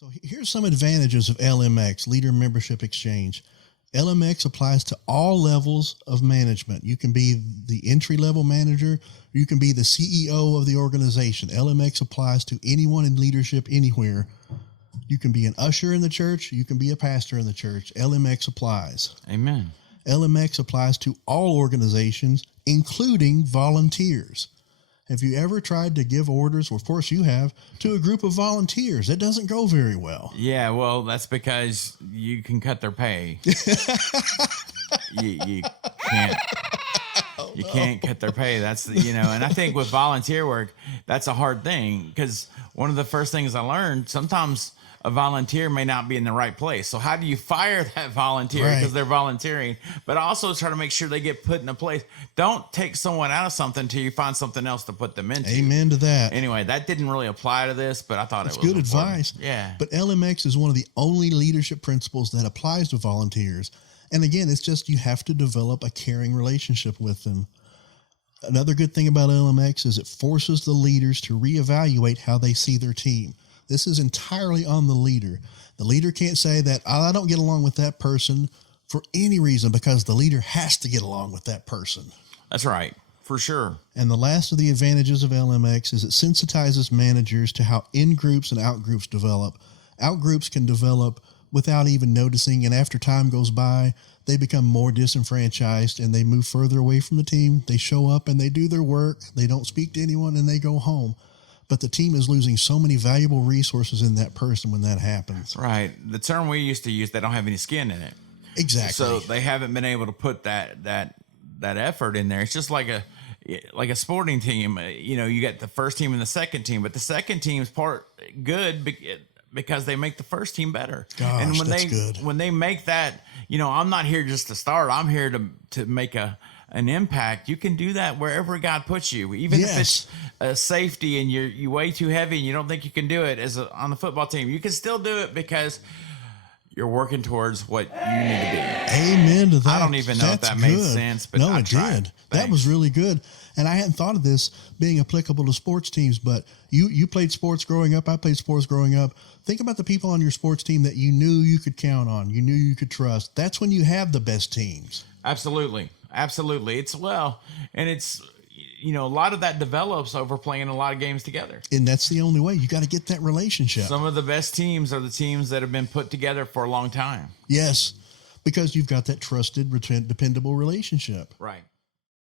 So here's some advantages of LMX, Leader Membership Exchange. LMX applies to all levels of management. You can be the entry-level manager. You can be the CEO of the organization. LMX applies to anyone in leadership anywhere. You can be an usher in the church. You can be a pastor in the church. LMX applies. Amen. LMX applies to all organizations, including volunteers. Have you ever tried to give orders, well, of course you have, to a group of volunteers? It doesn't go very well. Yeah, well, that's because you can cut their pay. you can't. You can't cut their pay. That's, and I think with volunteer work, that's a hard thing, because one of the first things I learned, sometimes a volunteer may not be in the right place. So how do you fire that volunteer because they're volunteering, but also try to make sure they get put in a place? Don't take someone out of something until you find something else to put them into. Amen to that. Anyway, that didn't really apply to this, but I thought it was good important. advice. Yeah. But LMX is one of the only leadership principles that applies to volunteers. And again, it's just you have to develop a caring relationship with them. Another good thing about LMX is it forces the leaders to reevaluate how they see their team. This is entirely on the leader. The leader can't say that, I don't get along with that person for any reason, because the leader has to get along with that person. That's right, for sure. And the last of the advantages of LMX is it sensitizes managers to how in-groups and out-groups develop. Out-groups can develop without even noticing, and after time goes by, they become more disenfranchised and they move further away from the team. They show up and they do their work. They don't speak to anyone and they go home. But the team is losing so many valuable resources in that person when that happens. Right. The term we used to use, they don't have any skin in it. Exactly. So they haven't been able to put that effort in there. It's just like a sporting team. You got the first team and the second team, but the second team's good because they make the first team better. Gosh, and that's good. When they make that, I'm not here just to start. I'm here to make an impact. You can do that wherever God puts you, even if it's a safety and you're way too heavy and you don't think you can do it on the football team. You can still do it because you're working towards what you need to be. Amen to that. I don't even know if that made sense, but no, I it tried. did. That was really good. And I hadn't thought of this being applicable to sports teams, but you played sports growing up. I played sports growing up. Think about the people on your sports team that you knew you could count on, you knew you could trust. That's when you have the best teams. Absolutely. It's a lot of that develops over playing a lot of games together. And that's the only way. You got to get that relationship. Some of the best teams are the teams that have been put together for a long time. Yes, because you've got that trusted, dependable relationship. Right.